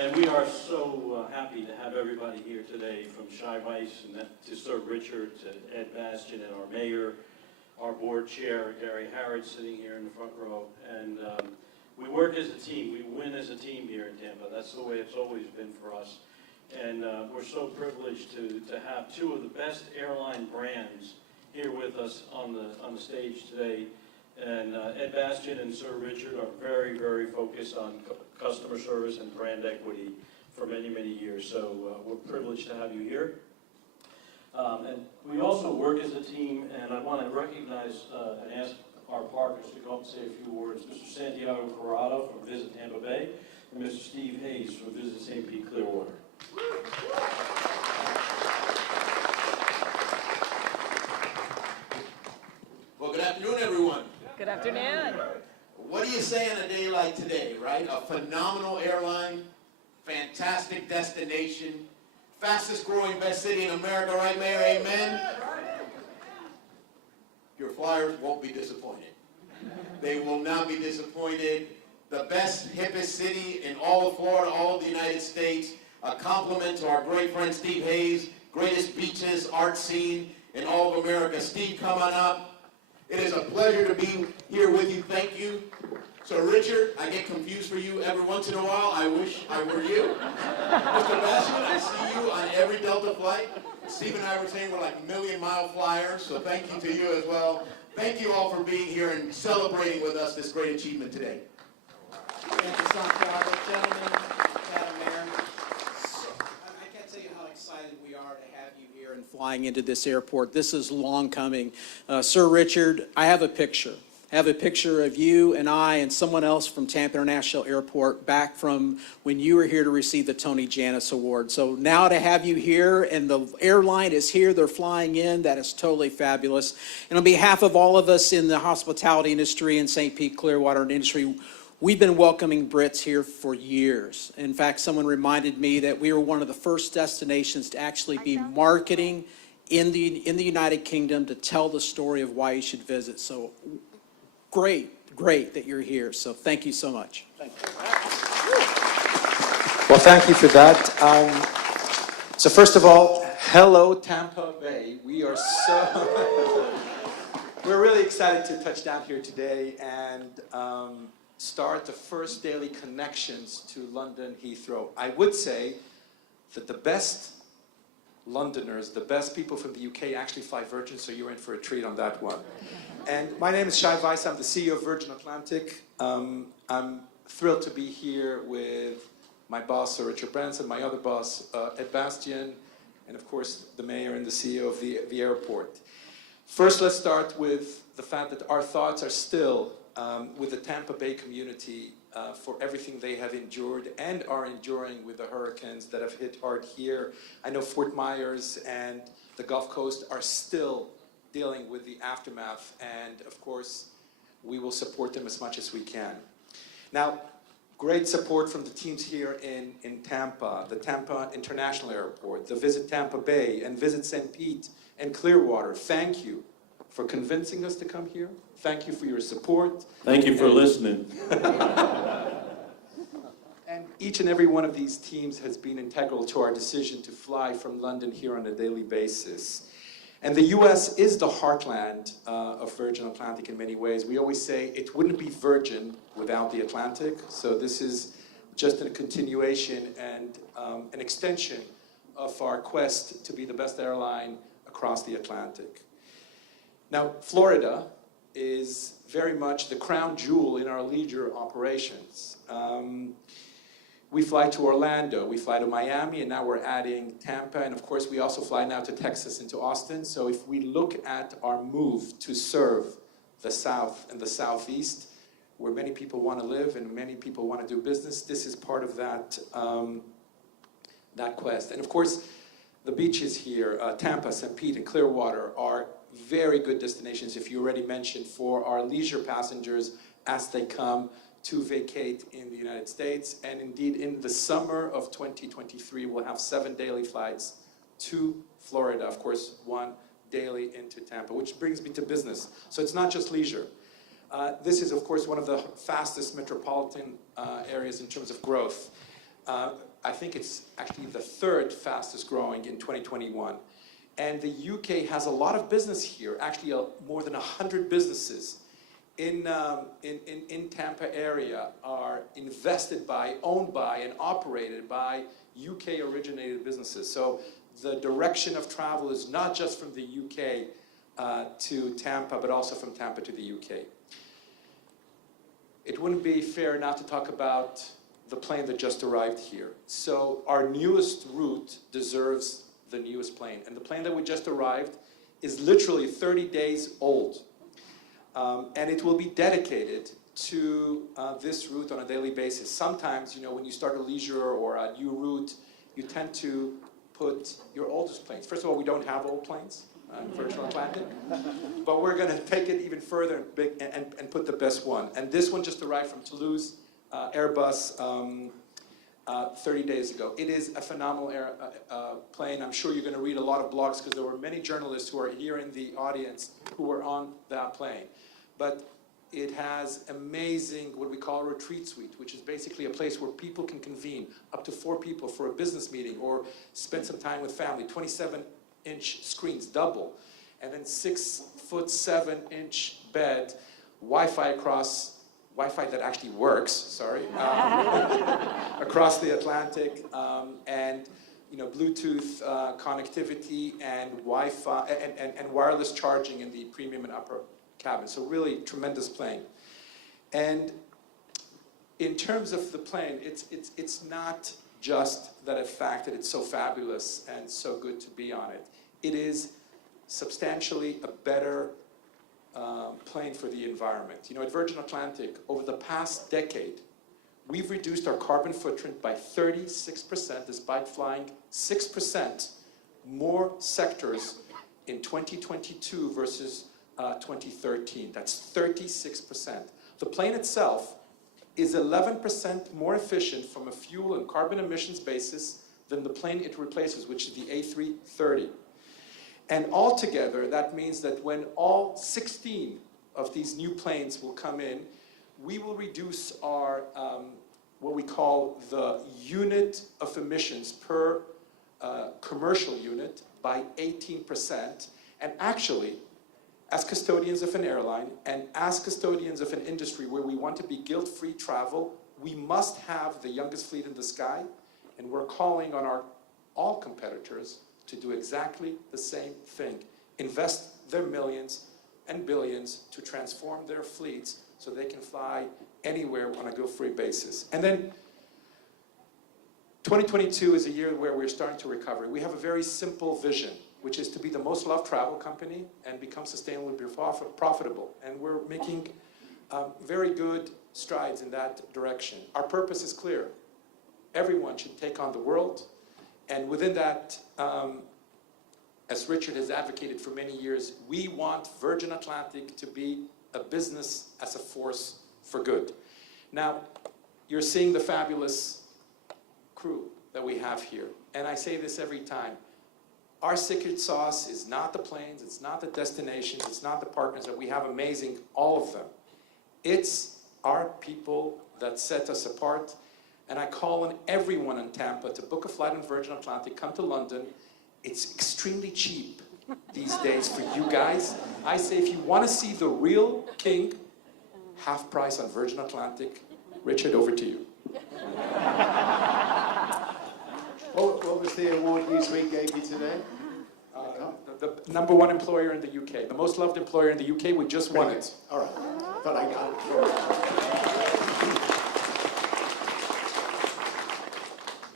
And we are so happy to have everybody here today, from Shai Weiss and to Sir Richard, to Ed Bastian and our mayor, our board chair, Gary Harrods, sitting here in the front row. And we work as a team. We win as a team here in Tampa. That's the way it's always been for us. And we're so privileged to have two of the best airline brands here with us on the stage today. And Ed Bastian and Sir Richard are very, very focused on customer service and brand equity for many, many years. So we're privileged to have you here. And we also work as a team, and I want to recognize and ask our partners to go up and say a few words. Mr. Santiago Corrado from Visit Tampa Bay, and Mr. Steve Hayes from Visit St. Pete Clearwater. Well, good afternoon, everyone. Good afternoon. What do you say on a day like today, right? A phenomenal airline, fantastic destination, fastest growing best city in America, right, Mayor? Amen? Your flyers won't be disappointed. They will not be disappointed. The best, hippest city in all of Florida, all of the United States. A compliment to our great friend Steve Hayes, greatest beaches, art scene in all of America. Steve, come on up. It is a pleasure to be here with you. Thank you. So, Richard, I get confused for you every once in a while. I wish I were you. Mr. Bastian, I see you on every Delta flight. Steve and I were saying we're like million-mile flyers, so thank you to you as well. Thank you all for being here and celebrating with us this great achievement today. Thank you, Santiago. Gentlemen, Madam Mayor, I can't tell you how excited we are to have you here and flying into this airport. This is long coming. Sir Richard, I have a picture. I have a picture of you and I and someone else from Tampa International Airport back from when you were here to receive the Tony Jannus Award. So now to have you here and the airline is here, they're flying in, that is totally fabulous. And on behalf of all of us in the hospitality industry and St. Pete Clearwater industry, we've been welcoming Brits here for years. In fact, someone reminded me that we were one of the first destinations to actually be marketing in the United Kingdom to tell the story of why you should visit. So great that you're here. So thank you so much. Thank you. Well, thank you for that. So first of all, hello Tampa Bay. We're really excited to touch down here today and start the first daily connections to London Heathrow. I would say that the best Londoners, the best people from the UK actually fly Virgin, so you're in for a treat on that one. And my name is Shai Weiss. I'm the CEO of Virgin Atlantic. I'm thrilled to be here with my boss, Sir Richard Branson, my other boss, Ed Bastian, and of course the mayor and the CEO of the airport. First, let's start with the fact that our thoughts are still with the Tampa Bay community for everything they have endured and are enduring with the hurricanes that have hit hard here. I know Fort Myers and the Gulf Coast are still dealing with the aftermath, and of course, we will support them as much as we can. Now, great support from the teams here in Tampa, the Tampa International Airport, the Visit Tampa Bay, and Visit St. Pete and Clearwater. Thank you for convincing us to come here. Thank you for your support. Thank you for listening. And each and every one of these teams has been integral to our decision to fly from London here on a daily basis. And the US is the heartland of Virgin Atlantic in many ways. We always say it wouldn't be Virgin without the Atlantic. So this is just a continuation and an extension of our quest to be the best airline across the Atlantic. Now, Florida is very much the crown jewel in our leisure operations. We fly to Orlando, we fly to Miami, and now we're adding Tampa, and of course we also fly now to Texas and to Austin. So if we look at our move to serve the South and the Southeast, where many people want to live and many people want to do business, this is part of that, that quest. And of course, the beaches here, Tampa, St. Pete, and Clearwater are very good destinations, if you already mentioned, for our leisure passengers as they come to vacate in the United States. And indeed, in the summer of 2023, we'll have 7 daily flights to Florida, of course, 1 daily into Tampa, which brings me to business. So it's not just leisure. This is, of course, one of the fastest metropolitan areas in terms of growth. I think it's actually the third fastest growing in 2021. And the UK has a lot of business here, actually more than 100 businesses in Tampa area are invested by, owned by, and operated by UK originated businesses. So the direction of travel is not just from the UK to Tampa, but also from Tampa to the UK. It wouldn't be fair not to talk about the plane that just arrived here. So our newest route deserves the newest plane. And the plane that we just arrived is literally 30 days old. And it will be dedicated to this route on a daily basis. Sometimes, you know, when you start a leisure or a new route, you tend to put your oldest planes. First of all, we don't have old planes on Virgin Atlantic, but we're going to take it even further and put the best one. And this one just arrived from Toulouse, Airbus, 30 days ago. It is a phenomenal plane. I'm sure you're going to read a lot of blogs because there were many journalists who are here in the audience who were on that plane. But it has amazing, what we call a retreat suite, which is basically a place where people can convene, up to 4 people for a business meeting or spend some time with family. 27-inch screens, double. And then 6'7" bed, Wi-Fi that actually works, sorry, across the Atlantic, and you know, Bluetooth connectivity and Wi-Fi and wireless charging in the premium and upper cabin. So really tremendous plane. And in terms of the plane, it's not just the fact that it's so fabulous and so good to be on it. It is substantially a better plane for the environment. You know, at Virgin Atlantic, over the past decade, we've reduced our carbon footprint by 36%, despite flying 6% more sectors in 2022 versus 2013. That's 36%. The plane itself is 11% more efficient from a fuel and carbon emissions basis than the plane it replaces, which is the A330. And altogether, that means that when all 16 of these new planes will come in, we will reduce our, what we call the unit of emissions per commercial unit by 18%. And actually, as custodians of an airline and as custodians of an industry where we want to be guilt-free travel, we must have the youngest fleet in the sky, and we're calling on all competitors to do exactly the same thing. Invest their millions and billions to transform their fleets so they can fly anywhere on a guilt-free basis. And then 2022 is a year where we're starting to recover. We have a very simple vision, which is to be the most loved travel company and become sustainably profitable. And we're making very good strides in that direction. Our purpose is clear. Everyone should take on the world. And within that, as Richard has advocated for many years, we want Virgin Atlantic to be a business as a force for good. Now, you're seeing the fabulous crew that we have here. And I say this every time. Our secret sauce is not the planes, it's not the destinations, it's not the partners that we have amazing, all of them. It's our people that set us apart. And I call on everyone in Tampa to book a flight on Virgin Atlantic, come to London. It's extremely cheap these days for you guys. I say if you want to see the real king, half price on Virgin Atlantic. Richard, over to you. What was the award Newsweek gave you today? The #1 employer in the UK, the most loved employer in the UK. We just won it. All right. But I got it.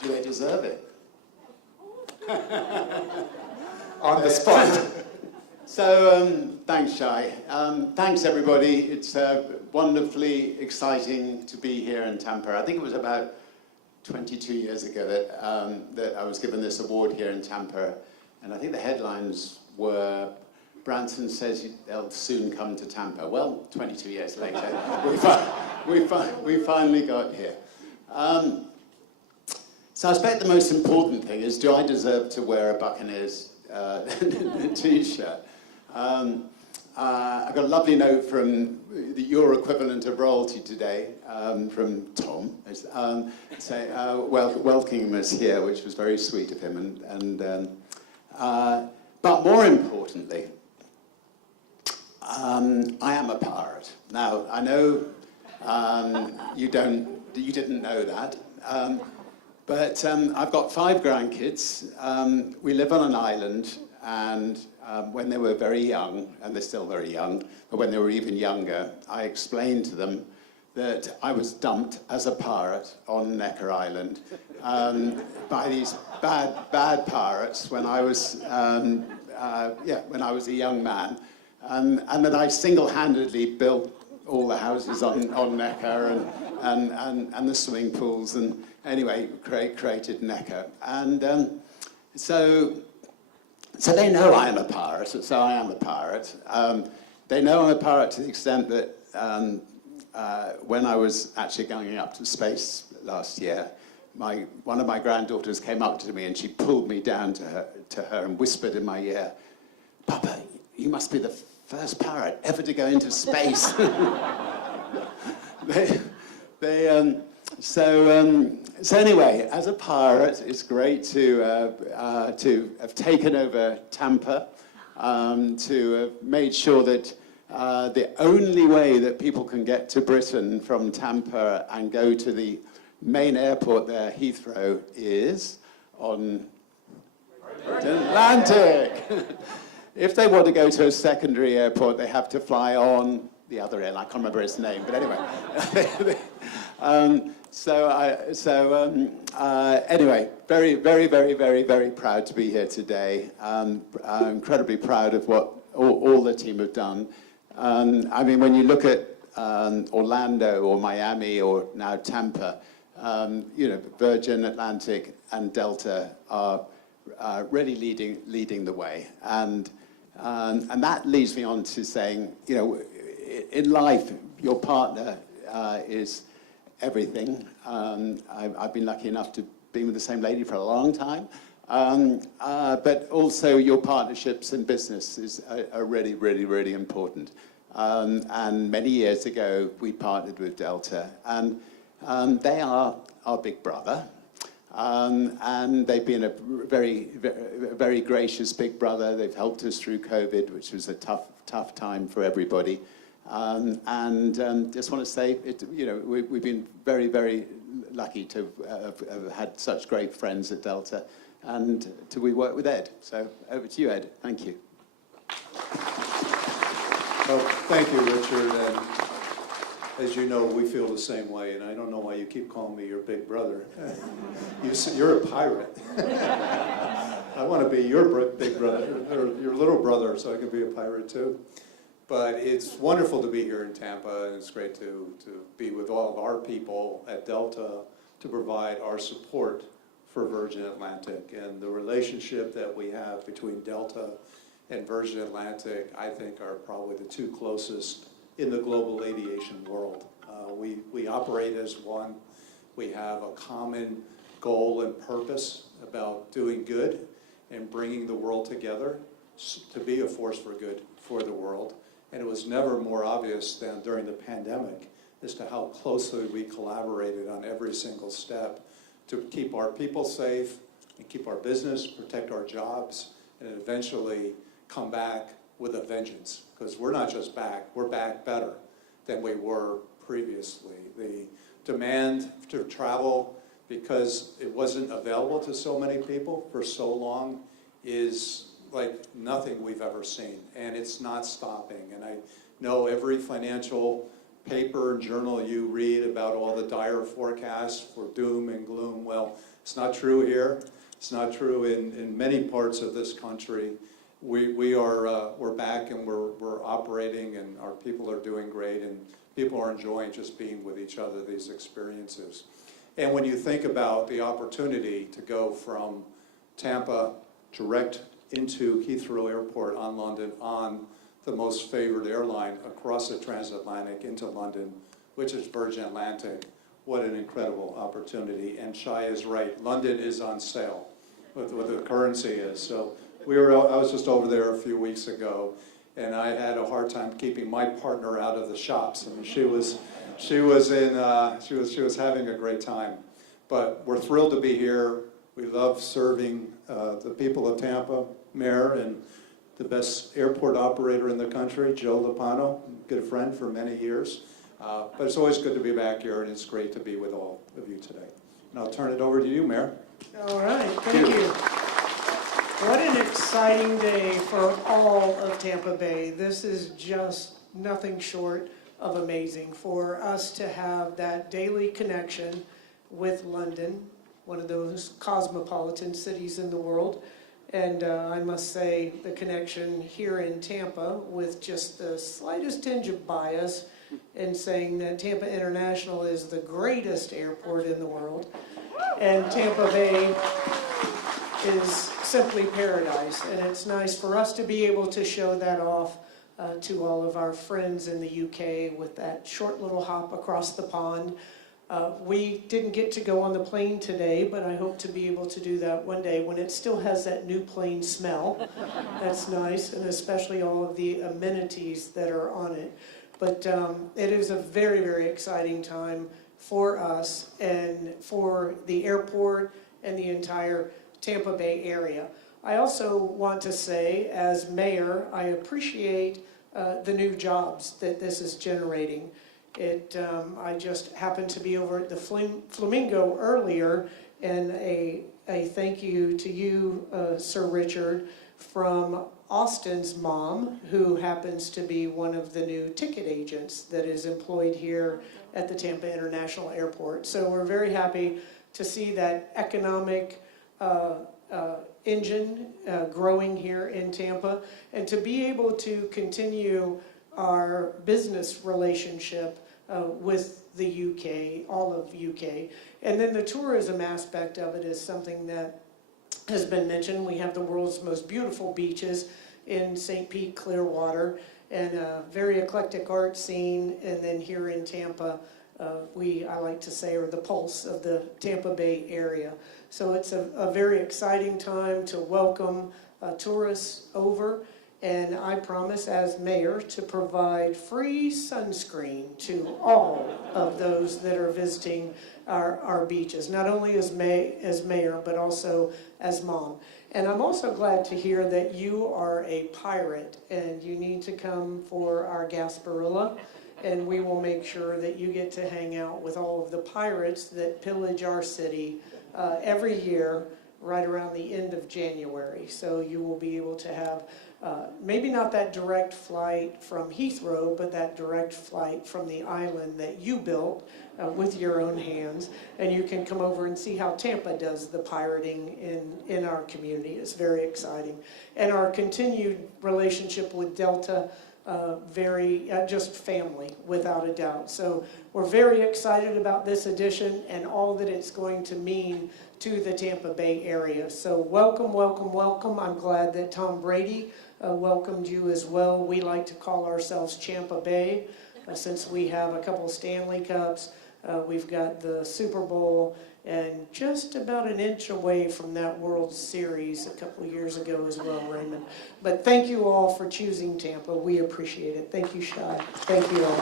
Do they deserve it? On the spot. So, thanks, Shai. Thanks, everybody. It's wonderfully exciting to be here in Tampa. I think it was about 22 years ago that I was given this award here in Tampa. And I think the headlines were, Branson says they'll soon come to Tampa. Well, 22 years later, we finally got here. So I expect the most important thing is, do I deserve to wear a Buccaneers t-shirt? I got a lovely note from your equivalent of royalty today, from Tom, welcoming us here, which was very sweet of him. But more importantly, I am a pirate. Now, I know you didn't know that, but I've got 5 grandkids. We live on an island, and when they were very young, and they're still very young, but when they were even younger, I explained to them that I was dumped as a pirate on Necker Island by these bad pirates when I was when I was a young man, and that I single-handedly built all the houses on Necker and the swimming pools, and anyway created Necker, and so they know I am a pirate. So I am a pirate. They know I'm a pirate to the extent that when I was actually going up to space last year, one of my granddaughters came up to me and she pulled me down to her and whispered in my ear, "Papa, you must be the first pirate ever to go into space." So anyway, as a pirate, it's great to have taken over Tampa, to have made sure that the only way that people can get to Britain from Tampa and go to the main airport there, Heathrow, is on Atlantic. If they want to go to a secondary airport, they have to fly on the other airline. I can't remember its name, but anyway. Anyway, very proud to be here today. Incredibly proud of what all the team have done. I mean, when you look at Orlando or Miami or now Tampa, Virgin Atlantic and Delta are really leading the way, and that leads me on to saying, in life, your partner is everything. I've been lucky enough to be with the same lady for a long time, but also your partnerships in business are really important. And many years ago, we partnered with Delta, and they are our big brother. And they've been a very gracious big brother. They've helped us through COVID, which was a tough time for everybody. Just want to say, we've been very lucky to have had such great friends at Delta, and we work with Ed. So over to you, Ed. Thank you. Well, thank you, Richard. And as you know, we feel the same way, and I don't know why you keep calling me your big brother. You're a pirate. I want to be your big brother, or your little brother, so I can be a pirate too. But it's wonderful to be here in Tampa, and it's great to be with all of our people at Delta to provide our support for Virgin Atlantic. And the relationship that we have between Delta and Virgin Atlantic, I think, are probably the 2 closest in the global aviation world. We operate as one. We have a common goal and purpose about doing good and bringing the world together to be a force for good for the world. And it was never more obvious than during the pandemic as to how closely we collaborated on every single step to keep our people safe and keep our business, protect our jobs, and eventually come back with a vengeance. Because we're not just back, we're back better than we were previously. The demand to travel, because it wasn't available to so many people for so long, is like nothing we've ever seen, and it's not stopping. And I know every financial paper and journal you read about all the dire forecasts for doom and gloom. Well, it's not true here. It's not true in many parts of this country. We're back, and we're operating, and our people are doing great, and people are enjoying just being with each other, these experiences. And when you think about the opportunity to go from Tampa direct into Heathrow Airport on London on the most favored airline across the transatlantic into London, which is Virgin Atlantic, what an incredible opportunity. And Shai is right, London is on sale with what the currency is. So I was just over there a few weeks ago, and I had a hard time keeping my partner out of the shops. I mean, she was having a great time. But we're thrilled to be here. We love serving the people of Tampa, Mayor, and the best airport operator in the country, Joe Lopano, good friend for many years. But it's always good to be back here, and it's great to be with all of you today. And I'll turn it over to you, Mayor. All right, thank you. What an exciting day for all of Tampa Bay. This is just nothing short of amazing for us to have that daily connection with London, one of those cosmopolitan cities in the world. And I must say the connection here in Tampa with just the slightest tinge of bias in saying that Tampa International is the greatest airport in the world. And Tampa Bay is simply paradise. And it's nice for us to be able to show that off to all of our friends in the UK with that short little hop across the pond. We didn't get to go on the plane today, but I hope to be able to do that one day when it still has that new plane smell. That's nice, and especially all of the amenities that are on it. But it is a very, very exciting time for us and for the airport and the entire Tampa Bay area. I also want to say, as mayor, I appreciate the new jobs that this is generating. I just happened to be over at the Flamingo earlier, and a thank you to you, Sir Richard, from Austin's mom, who happens to be one of the new ticket agents that is employed here at the Tampa International Airport. So we're very happy to see that economic engine growing here in Tampa, and to be able to continue our business relationship with the UK, all of UK. And then the tourism aspect of it is something that has been mentioned. We have the world's most beautiful beaches in St. Pete, Clearwater, and a very eclectic art scene. And then here in Tampa, I like to say, are the pulse of the Tampa Bay area. So it's a very exciting time to welcome tourists over. And I promise as mayor to provide free sunscreen to all of those that are visiting our beaches, not only as mayor, but also as mom. And I'm also glad to hear that you are a pirate and you need to come for our Gasparilla, and we will make sure that you get to hang out with all of the pirates that pillage our city every year right around the end of January. So you will be able to have maybe not that direct flight from Heathrow, but that direct flight from the island that you built with your own hands. And you can come over and see how Tampa does the pirating in our community. It's very exciting. And our continued relationship with Delta, just family, without a doubt. So we're very excited about this addition and all that it's going to mean to the Tampa Bay area. So welcome, welcome, welcome. I'm glad that Tom Brady welcomed you as well. We like to call ourselves Tampa Bay since we have a couple Stanley Cups. We've got the Super Bowl, and just about an inch away from that World Series a couple years ago as well, Raymond. But thank you all for choosing Tampa. We appreciate it. Thank you, Shai. Thank you all.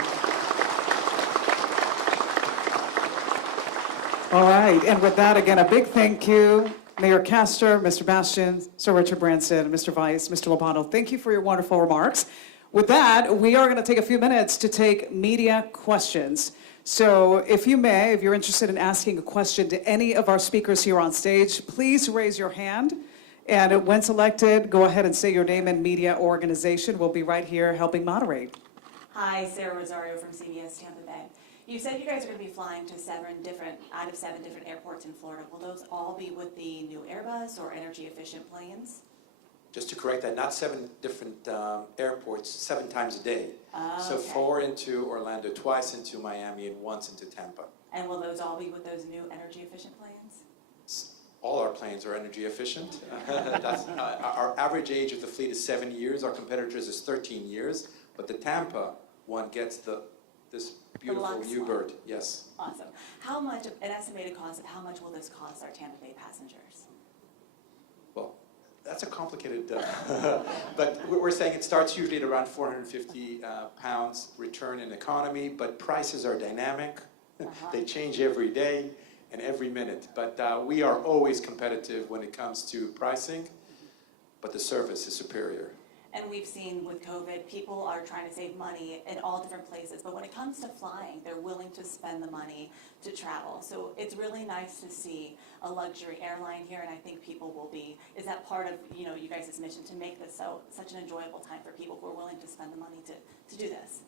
All right, and with that, again, a big thank you, Mayor Castor, Mr. Bastian, Sir Richard Branson, Mr. Vice, Mr. Lopano. Thank you for your wonderful remarks. With that, we are going to take a few minutes to take media questions. So if you may, if you're interested in asking a question to any of our speakers here on stage, please raise your hand. And when selected, go ahead and say your name and media organization. We'll be right here helping moderate. Hi, Sarah Rosario from CBS Tampa Bay. You said you guys are going to be flying to 7 different airports in Florida. Will those all be with the new Airbus or energy-efficient planes? Just to correct that, not 7 different airports, 7 times a day. Oh, So okay. 4 into Orlando, twice into Miami, and once into Tampa. And will those all be with those new energy-efficient planes? All our planes are energy efficient. Our average age of the fleet is 7 years. Our competitors is 13 years. But the Tampa one gets this beautiful lump new sum. bird. Yes. Awesome. How much, an estimated cost of how much will this cost our Tampa Bay passengers? Well, that's That's a complicated, but we're saying it starts usually at around 450 pounds return in economy, but prices are dynamic. They change every day and every minute. But we are always competitive when it comes to pricing, but the service is superior. And we've seen with COVID, people are trying to save money in all different places, but when it comes to flying, they're willing to spend the money to travel. So it's really nice to see a luxury airline here, and I think people will be, is that part of, you know, you guys' mission to make this such an enjoyable time for people who are willing to spend the money to do this?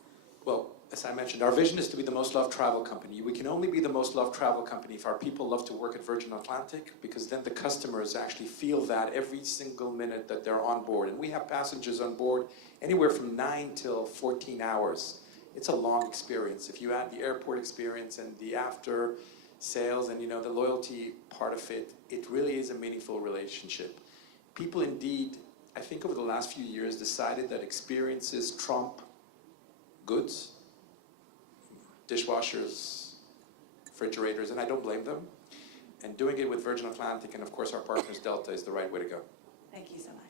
Well, as I mentioned, our vision is to be the most loved travel company. We can only be the most loved travel company if our people love to work at Virgin Atlantic, because then the customers actually feel that every single minute that they're on board. And we have passengers on board anywhere from 9 till 14 hours. It's a long experience. If you add the airport experience and the after sales and, you know, the loyalty part of it, it really is a meaningful relationship. People indeed, I think over the last few years, decided that experiences trump goods, dishwashers, refrigerators, and I don't blame them. And doing it with Virgin Atlantic and of course our partners Delta is the right way to go. Thank you so much.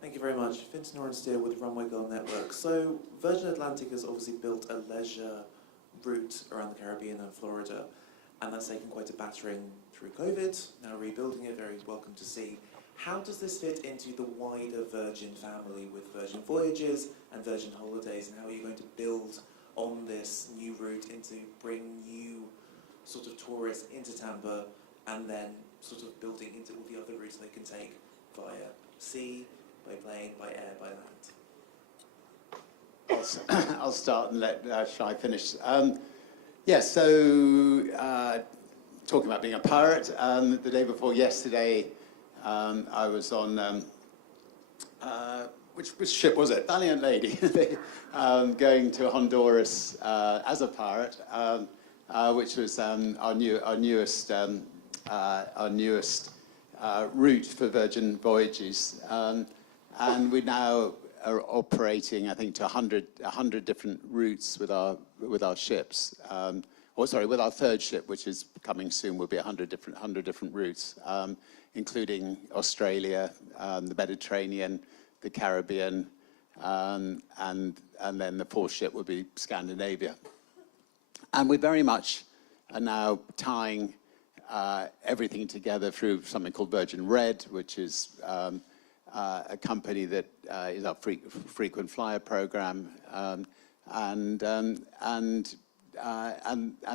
Thank you very much. Fintan Orensteer with Runway Girl Network. So Virgin Atlantic has obviously built a leisure route around the Caribbean and Florida, and that's taken quite a battering through COVID, now rebuilding it, very welcome to see. How does this fit into the wider Virgin family with Virgin Voyages and Virgin Holidays, and how are you going to build on this new route into bring new sort of tourists into Tampa, and then sort of building into all the other routes they can take via sea, by plane, by air, by land? I'll start and let Shai finish. So talking about being a pirate, the day before yesterday, I was on, which ship was it? Valiant Lady, going to Honduras as a pirate, which was our newest route for Virgin Voyages. And we now are operating, I think, to 100 different routes with our ships. With our third ship, which is coming soon, will be 100 different routes, including Australia, the Mediterranean, the Caribbean, and then the fourth ship will be Scandinavia. And we very much are now tying everything together through something called Virgin Red, which is a company that is our frequent flyer program, and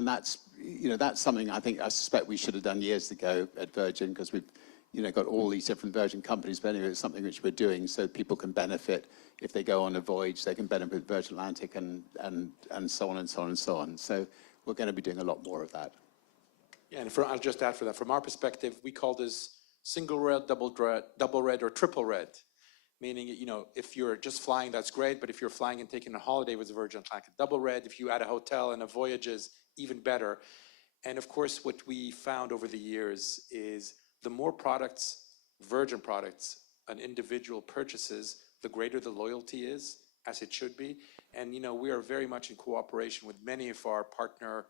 that's, you know, that's something I suspect we should have done years ago at Virgin, because we've, you know, got all these different Virgin companies. But anyway, it's something which we're doing so people can benefit if they go on a voyage. They can benefit Virgin Atlantic and so on and so on and so on. So we're going to be doing a lot more of that. Yeah, and I'll just add for that. From our perspective, we call this single red, double red, or triple red. Meaning, you know, if you're just flying, that's great. But if you're flying and taking a holiday with Virgin Atlantic, double red. If you add a hotel and a voyages, even better. And of course, what we found over the years is the more products, Virgin products, an individual purchases, the greater the loyalty is, as it should be. And, you know, we are very much in cooperation with many of our partner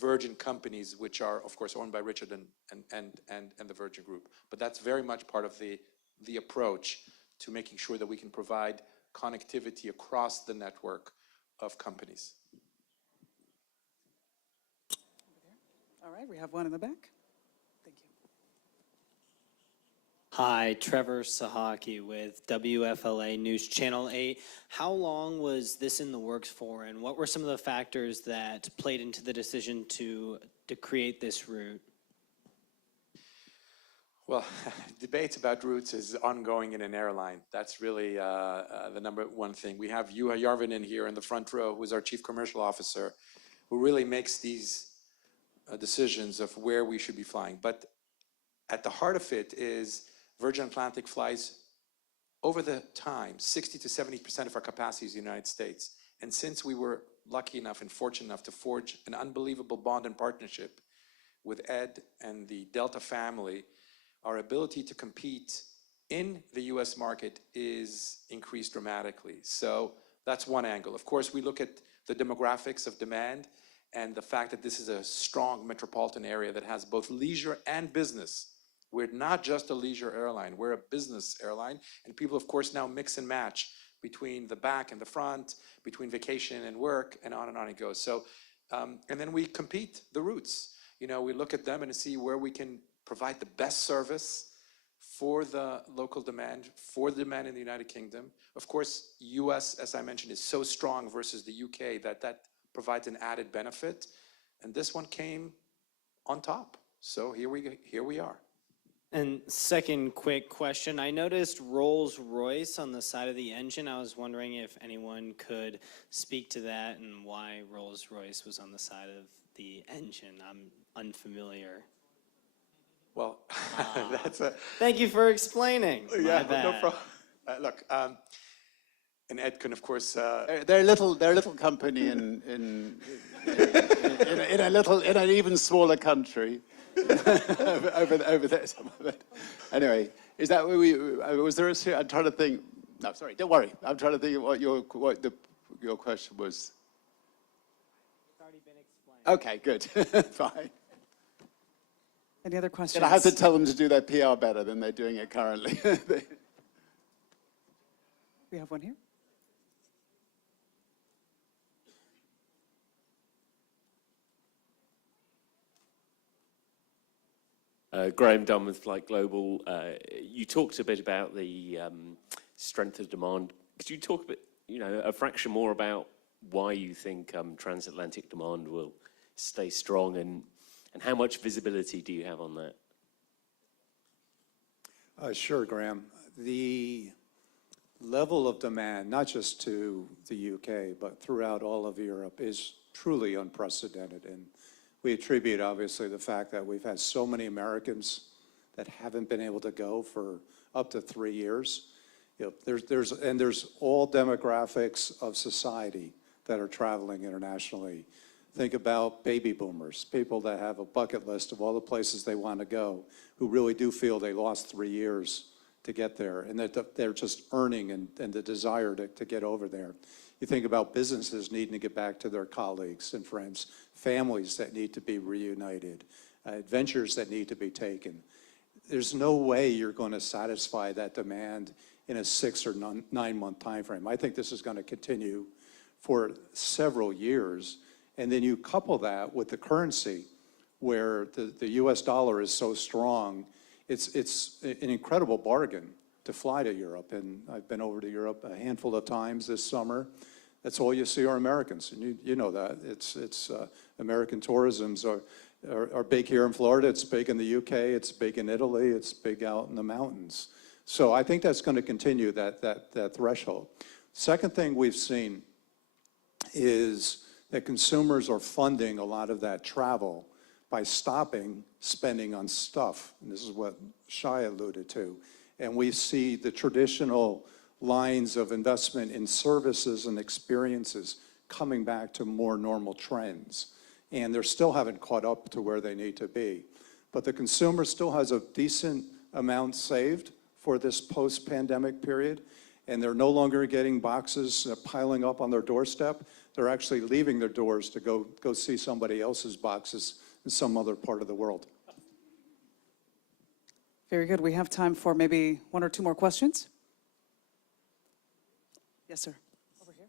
Virgin companies, which are, of course, owned by Richard and the Virgin Group. But that's very much part of the approach to making sure that we can provide connectivity across the network of companies. All right, we have one in the back. Thank you. Hi, Trevor Sahaki with WFLA News Channel 8. How long was this in the works for, and what were some of the factors that played into the decision to create this route? Well, debates about routes is ongoing in an airline. That's really the number one thing. We have Juha Jarvinen here in the front row, who is our Chief Commercial Officer, who really makes these decisions of where we should be flying. But at the heart of it is Virgin Atlantic flies over the time, 60 to 70% of our capacity is the United States. And since we were lucky enough and fortunate enough to forge an unbelievable bond and partnership with Ed and the Delta family, our ability to compete in the US market is increased dramatically. So that's one angle. Of course, we look at the demographics of demand, and the fact that this is a strong metropolitan area that has both leisure and business. We're not just a leisure airline, we're a business airline, and people, of course, now mix and match between the back and the front, between vacation and work, and on it goes. So, and then we compete the routes. You know, we look at them and see where we can provide the best service for the local demand, for the demand in the United Kingdom. Of course, US, as I mentioned, is so strong versus the UK that provides an added benefit. And this one came on top. So here we are. And second quick question, I noticed Rolls-Royce on the side of the engine. I was wondering if anyone could speak to that and why Rolls-Royce was on the side of the engine. I'm unfamiliar. Well, that's a... Thank you for explaining. Yeah, My bad. no problem. Look, and Ed can, of course... They're a little company in an even smaller country. over there. Anyway, is that where was there a? I'm trying to think. No, sorry, don't worry. I'm trying to think of what your question was. It's already been explained. Okay, good, fine. Any other questions? And I have to tell them to do their PR better than they're doing it currently. We have one here. Graham Dunn with Flight Global. You talked a bit about the strength of demand. Could you talk a bit, a fraction more about why you think transatlantic demand will stay strong and how much visibility do you have on that? Sure, Graham. The level of demand, not just to the UK, but throughout all of Europe, is truly unprecedented. And we attribute, obviously, the fact that we've had so many Americans that haven't been able to go for up to 3 years. There's all demographics of society that are traveling internationally. Think about baby boomers, people that have a bucket list of all the places they want to go, who really do feel they lost 3 years to get there, and that they're just earning and the desire to get over there. You think about businesses needing to get back to their colleagues and friends, families that need to be reunited, adventures that need to be taken. There's no way you're going to satisfy that demand in a 6 or 9 month time frame. I think this is going to continue for several years. And then you couple that with the currency, where the US dollar is so strong, it's an incredible bargain to fly to Europe. And I've been over to Europe a handful of times this summer. That's all you see are Americans, and you know that. It's American tourisms are big here in Florida, it's big in the UK, it's big in Italy, it's big out in the mountains. So I think that's going to continue, that threshold. Second thing we've seen is that consumers are funding a lot of that travel by stopping spending on stuff. And this is what Shai alluded to. And we see the traditional lines of investment in services and experiences coming back to more normal trends. And they still haven't caught up to where they need to be. But the consumer still has a decent amount saved for this post-pandemic period. And they're no longer getting boxes piling up on their doorstep. They're actually leaving their doors to go see somebody else's boxes in some other part of the world. Very good. We have time for maybe 1 or 2 more questions. Yes, sir. Over here.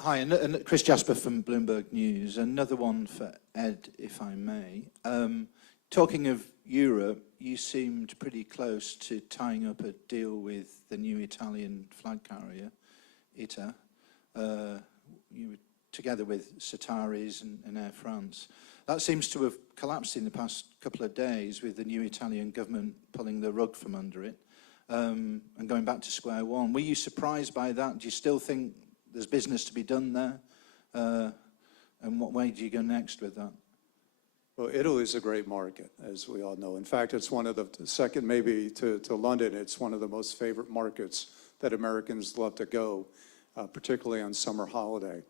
Hi, and Chris Jasper from Bloomberg News. Another one for Ed, if I may. Talking of Europe, you seemed pretty close to tying up a deal with the new Italian flag carrier, ITA. You were together with Centaris and Air France. That seems to have collapsed in the past couple of days, with the new Italian government pulling the rug from under it and going back to square one. Were you surprised by that? Do you still think there's business to be done there? And what way do you go next with that? Well, Italy is a great market, as we all know. In fact, it's one of the second maybe to London, it's one of the most favorite markets that Americans love to go, particularly on summer holiday.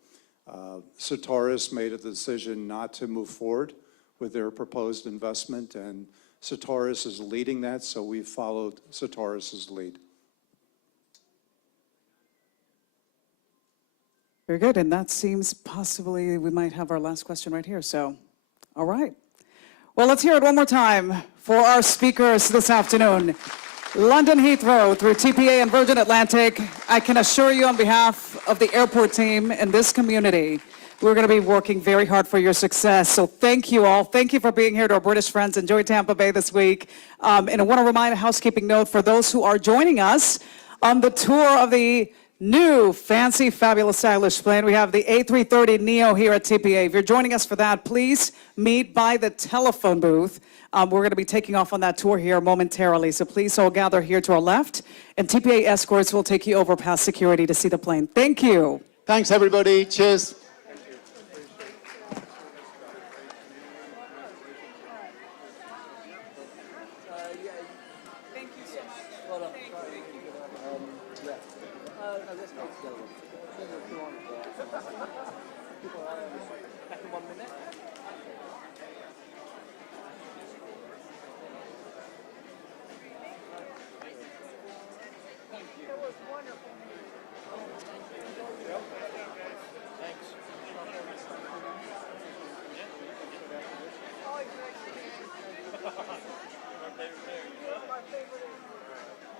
Centaris made a decision not to move forward with their proposed investment, and Centaris is leading that, so we've followed Centaris's lead. Very good, and that seems possibly, we might have our last question right here, so, all right. Well, let's hear it one more time for our speakers this afternoon. London Heathrow through TPA and Virgin Atlantic, I can assure you on behalf of the airport team and this community, we're going to be working very hard for your success. So thank you all. Thank you for being here to our British friends. Enjoy Tampa Bay this week. And I want to remind a housekeeping note for those who are joining us on the tour of the new, fancy, fabulous, stylish plane. We have the A330neo here at TPA. If you're joining us for that, please meet by the telephone booth. We're going to be taking off on that tour here momentarily, so please all gather here to our left, and TPA escorts will take you over past security to see the plane. Thank you. Thanks, everybody. Cheers. Thank you so much. Back in 1 minute.